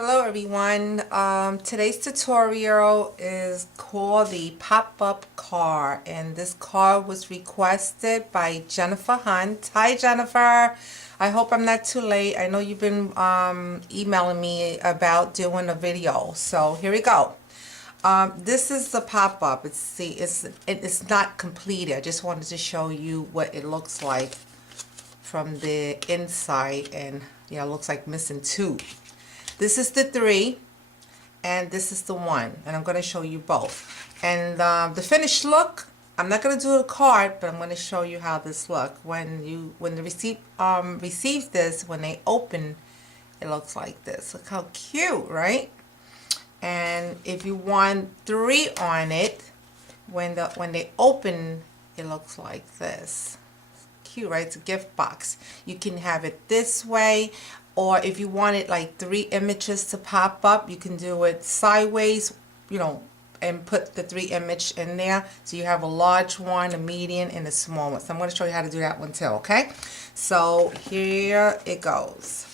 Hello everyone. Today's tutorial is called the pop-up card, and this card was requested by Jennifer Hunt. Hi Jennifer. I hope I'm not too late. I know you've been emailing me about doing a video, so here we go. This is the pop-up. It's not completed. I just wanted to show you what it looks like from the inside, and yeah, it looks like missing two. This is the 3 and this is the 1, and I'm going to show you both. And the finished look, I'm not going to do a card, but I'm going to show you how this looks. When the receives this, when they open, it looks like this. Look how cute, right? And if you want 3 on it, when they open, it looks like this. Cute, right? It's a gift box. You can have it this way, or if you wanted like 3 images to pop up, you can do it sideways, and put the 3 image in there. So you have a large one, a medium, and a small one. So I'm going to show you how to do that one too, okay? So here it goes.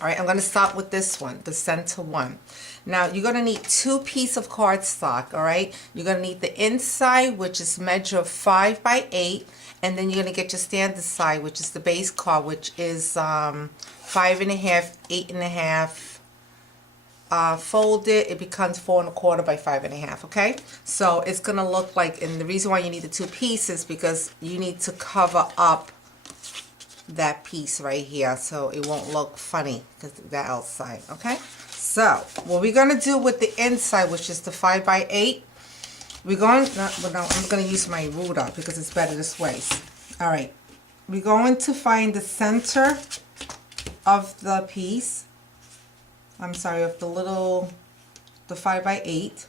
All right, I'm going to start with this one, the center one. Now, you're going to need 2 pieces of cardstock, all right? You're going to need the inside, which is measure 5 by 8, and then you're going to get your standard side, which is the base card, which is 5.5, 8.5. Folded, it becomes 4 1/4 by 5.5, okay? So it's going to look like, and the reason why you need the 2 pieces, because you need to cover up that piece right here so it won't look funny because the outside, okay? So what we're going to do with the inside, which is the 5 by 8, we're going I'm going to use my ruler because it's better this way. All right, we're going to find the center of the piece, of the 5 by 8.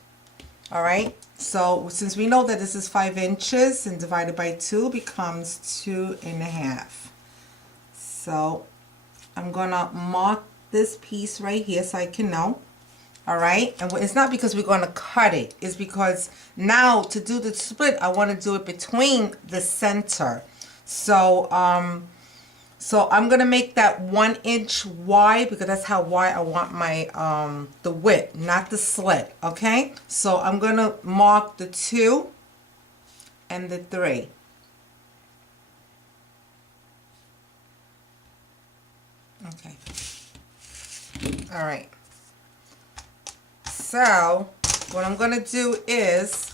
All right, so since we know that this is 5 inches and divided by 2 becomes 2.5. So I'm gonna mark this piece right here so I can know. All right, and it's not because we're gonna cut it, it's because now to do the split I want to do it between the center. So so I'm gonna make that 1 inch wide because that's how wide I want my the width, not the slit. Okay, so I'm gonna mark the 2 and the 3. Okay. All right. So what I'm going to do is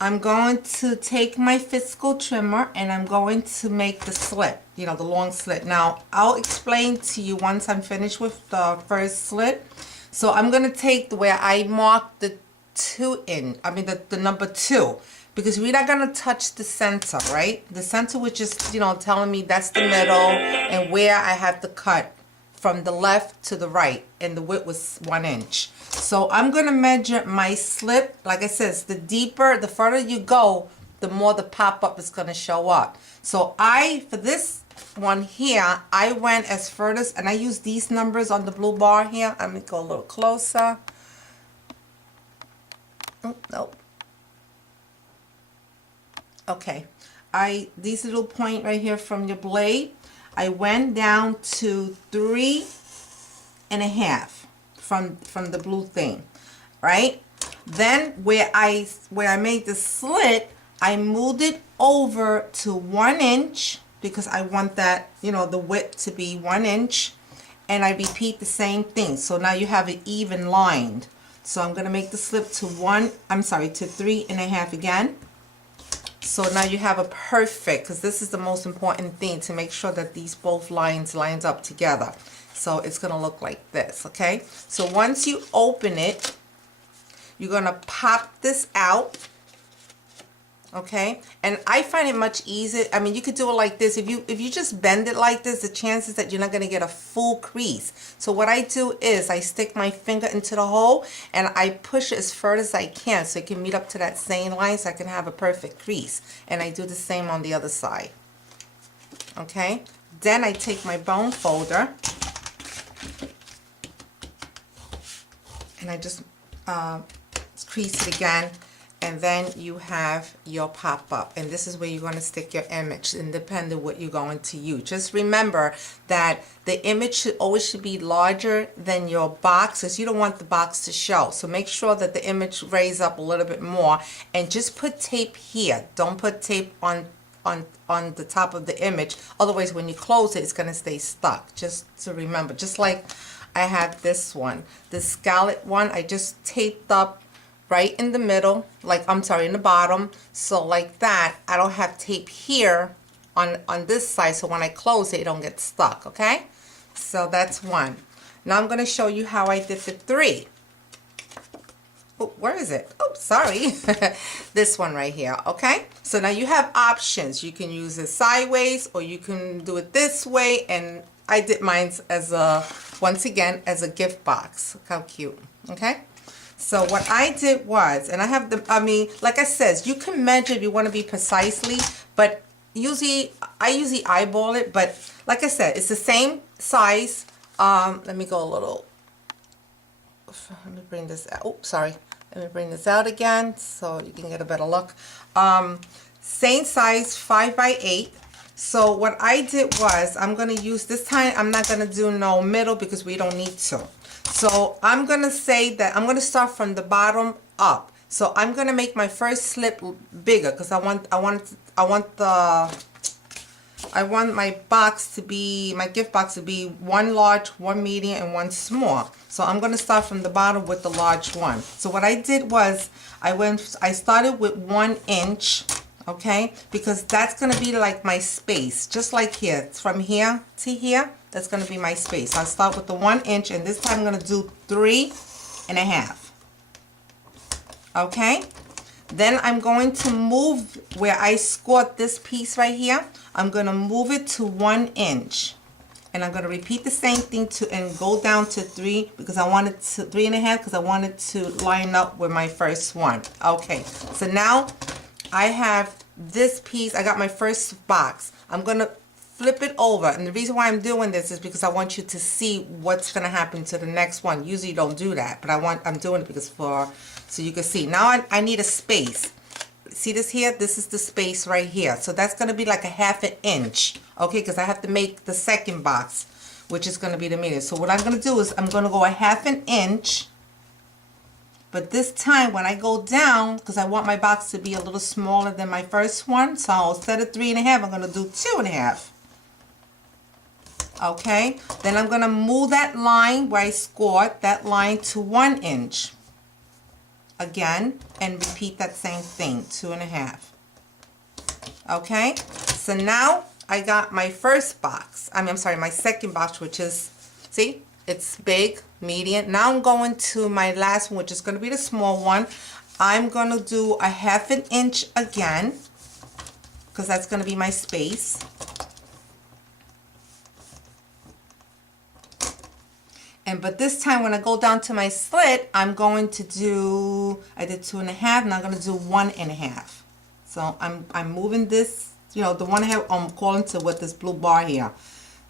I'm going to take my Fiscal trimmer and I'm going to make the slit, the long slit. Now I'll explain to you once I'm finished with the first slit. So I'm going to take the where I marked the 2 in, the number 2. Because we're not going to touch the center, right? The center which is, telling me that's the middle and where I have to cut from the left to the right, and the width was 1 inch. So I'm going to measure my slit. Like I said, the further you go, the more the pop-up is going to show up. So for this one here, I went as furthest, and I use these numbers on the blue bar here. Let me go a little closer. Oh, nope. Okay, these little point right here from your blade, I went down to 3.5 from the blue thing, right? Then where I made the slit, I moved it over to 1 inch because I want that, the width to be 1 inch, and I repeat the same thing. So now you have it even lined. So I'm gonna make the slit to 3.5 again. So now you have a perfect, because this is the most important thing, to make sure that these both lines up together. So it's going to look like this, okay? So once you open it, you're going to pop this out, okay? And I find it much easier. You could do it like this. If you just bend it like this, the chances that you're not going to get a full crease. So what I do is I stick my finger into the hole and I push it as far as I can so it can meet up to that same line so I can have a perfect crease. And I do the same on the other side. Okay? Then I take my bone folder and I just crease it again. and then you have your pop-up, and this is where you're going to stick your image, independent of what you're going to use. Just remember that the image should be larger than your box, because you don't want the box to show. So make sure that the image raise up a little bit more, and just put tape here. Don't put tape on the top of the image, otherwise when you close it, it's going to stay stuck. Just to remember, just like I have this one, the scallop one, I just taped up right in the middle, like, I'm sorry, in the bottom. So like that, I don't have tape here on this side, so when I close it, it don't get stuck, okay? So that's one. Now I'm going to show you how I did the 3. Oh, where is it? Oh, sorry. This one right here, okay? So now you have options. You can use it sideways, or you can do it this way, and I did mine as a, once again, as a gift box. Look how cute, okay? So what I did was, and I have the, I mean, like I said, you can measure if you want to be precisely, but I usually eyeball it, but like I said, it's the same size. Let me go a little, let me bring this out. Oh, sorry. Let me bring this out again so you can get a better look. Same size, 5 by 8. So what I did was, I'm going to use, this time I'm not going to do no middle because we don't need to. So I'm going to say that I'm going to start from the bottom up. So I'm going to make my first slip bigger, because I want my box to be, my gift box to be one large, one medium, and one small. So I'm going to start from the bottom with the large one. So what I did was, I started with 1 inch, okay? Because that's going to be like my space, just like here, from here to here, that's going to be my space. So I'll start with the 1 inch, and this time I'm going to do 3.5. Okay? Then I'm going to move where I scored this piece right here. I'm going to move it to 1 inch. And I'm going to repeat the same thing and go down to 3, because I wanted to 3.5, because I wanted to line up with my first one. Okay, so now I have this piece. I got my first box. I'm going to flip it over, and the reason why I'm doing this is because I want you to see what's going to happen to the next one. Usually you don't do that, but I'm doing it because so you can see. Now I need a space. See this here? This is the space right here. So that's going to be like a 1/2 inch, okay? Because I have to make the second box, which is going to be the medium. So what I'm going to do is I'm going to go a 1/2 inch, but this time when I go down, because I want my box to be a little smaller than my first one, so instead of 3.5, I'm going to do 2.5. Okay, then I'm going to move that line where I scored that line to 1 inch again, and repeat that same thing, 2.5. Okay, so now I got my first box, I'm sorry, my second box, which is, see, it's big, medium. Now I'm going to my last one, which is going to be the small one. I'm going to do a 1/2 inch again, because that's going to be my space. But this time when I go down to my slit, I'm going to do, I did 2.5, now I'm going to do 1.5. So I'm moving this, you know, the 1.5, I'm calling to with this blue bar here.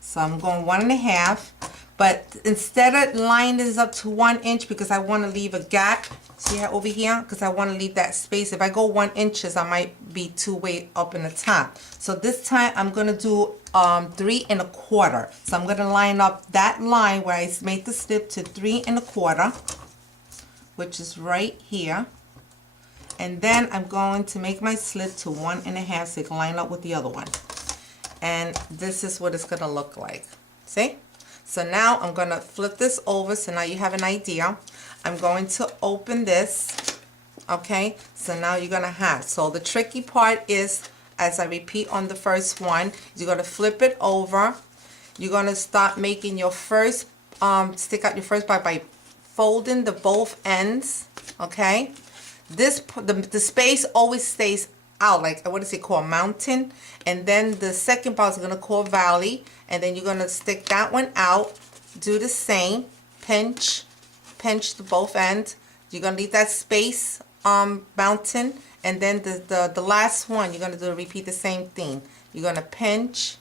So I'm going 1.5, but instead of lining this up to 1 inch, because I want to leave a gap, see how over here, because I want to leave that space. If I go 1 inches, I might be too way up in the top. So this time I'm going to do 3.25. So I'm going to line up that line where I made the slip to 3.25, which is right here. And then I'm going to make my slit to 1.5 so it can line up with the other one. And this is what it's going to look like. See? So now I'm going to flip this over, so now you have an idea. I'm going to open this. Okay? So now you're going to have, so the tricky part is, as I repeat on the first one, you're going to flip it over. You're going to start making your first, stick out your first part by folding the both ends. Okay? The space always stays out, like, what is it called, mountain, and then the second part is going to call valley, and then you're going to stick that one out, do the same, pinch the both ends. You're going to leave that space mountain, and then the last one you're going to repeat the same thing. You're going to pinch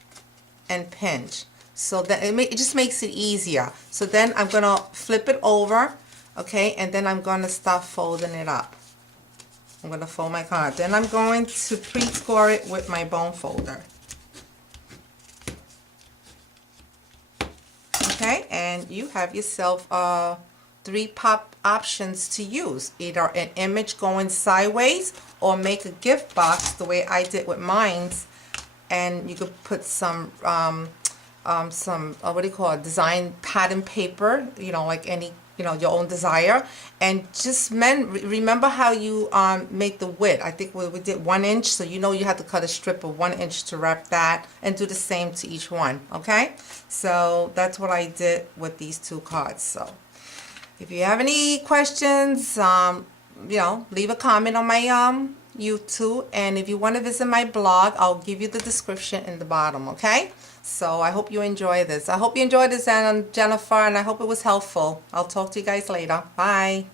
and pinch, so that it just makes it easier. So then I'm going to flip it over, okay, and then I'm going to start folding it up. I'm going to fold my card. Then I'm going to pre-score it with my bone folder. Okay, and you have yourself 3 pop options to use. Either an image going sideways or make a gift box the way I did with mine's. And you could put some what do you call it, design pattern paper, you know, like any, you know, your own desire. And just remember how you make the width. I think we did 1 inch, so you know you have to cut a strip of 1 inch to wrap that, and do the same to each one. Okay, so that's what I did with these 2 cards. So if you have any questions, you know, leave a comment on my YouTube, and if you want to visit my blog, I'll give you the description in the bottom. Okay, so I hope you enjoy this. I hope you enjoyed this, Jennifer, and I hope it was helpful. I'll talk to you guys later. Bye.